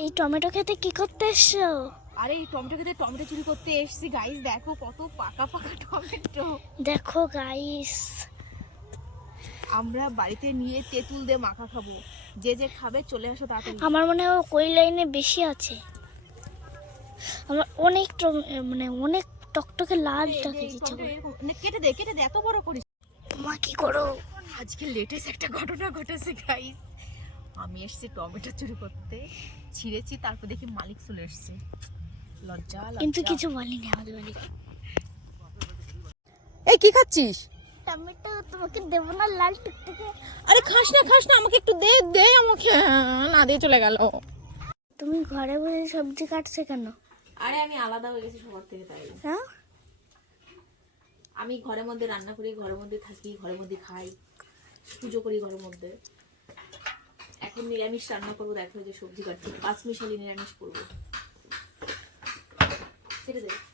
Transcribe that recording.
এই টমেটো খেতে কি করতে এসছো? আরে এই টমেটো খেতে টমেটো চুরি করতে এসেছি গাইস, দেখো কত পাকা পাকা টমেটো। দেখো গাইস, আমরা বাড়িতে নিয়ে তেঁতুল দিয়ে মাখা খাবো। যে যে খাবে চলে আসো তাড়াতাড়ি। আমার মনে হয় ওই লাইনে বেশি আছে। আমার অনেক মানে অনেক টকটকে লালটা খেতে ইচ্ছা করে। কেটে দে কেটে দে, এত বড় করিস। মা কি করো? আজকে লেটেস্ট একটা ঘটনা ঘটেছে গাইস। আমি এসেছি টমেটো চুরি করতে, ছিঁড়েছি, তারপর দেখি মালিক চলে এসেছে। লজ্জা কিন্তু লজ্জা। কিছু বলিনি আমাদের বাড়ি। এই কি খাচ্ছিস? টমেটো তোমাকে দেবো না, লাল টুকটুকে। আরে খাস না, আমাকে একটু দে দে আমাকে। না দিয়ে চলে গেল। তুমি ঘরে বসে সবজি কাটছে কেন? আরে আমি আলাদা হয়ে গেছি সবার থেকে, তাই হ্যাঁ, আমি ঘরের মধ্যে রান্না করি, ঘরের মধ্যে থাকি, ঘরের মধ্যে খাই, পুজো করি ঘরের মধ্যে। এখন নিরামিষ রান্না করবো, দেখো যে সবজি কাটছি, 5 মিশালি নিরামিষ করবো। কেটে দে।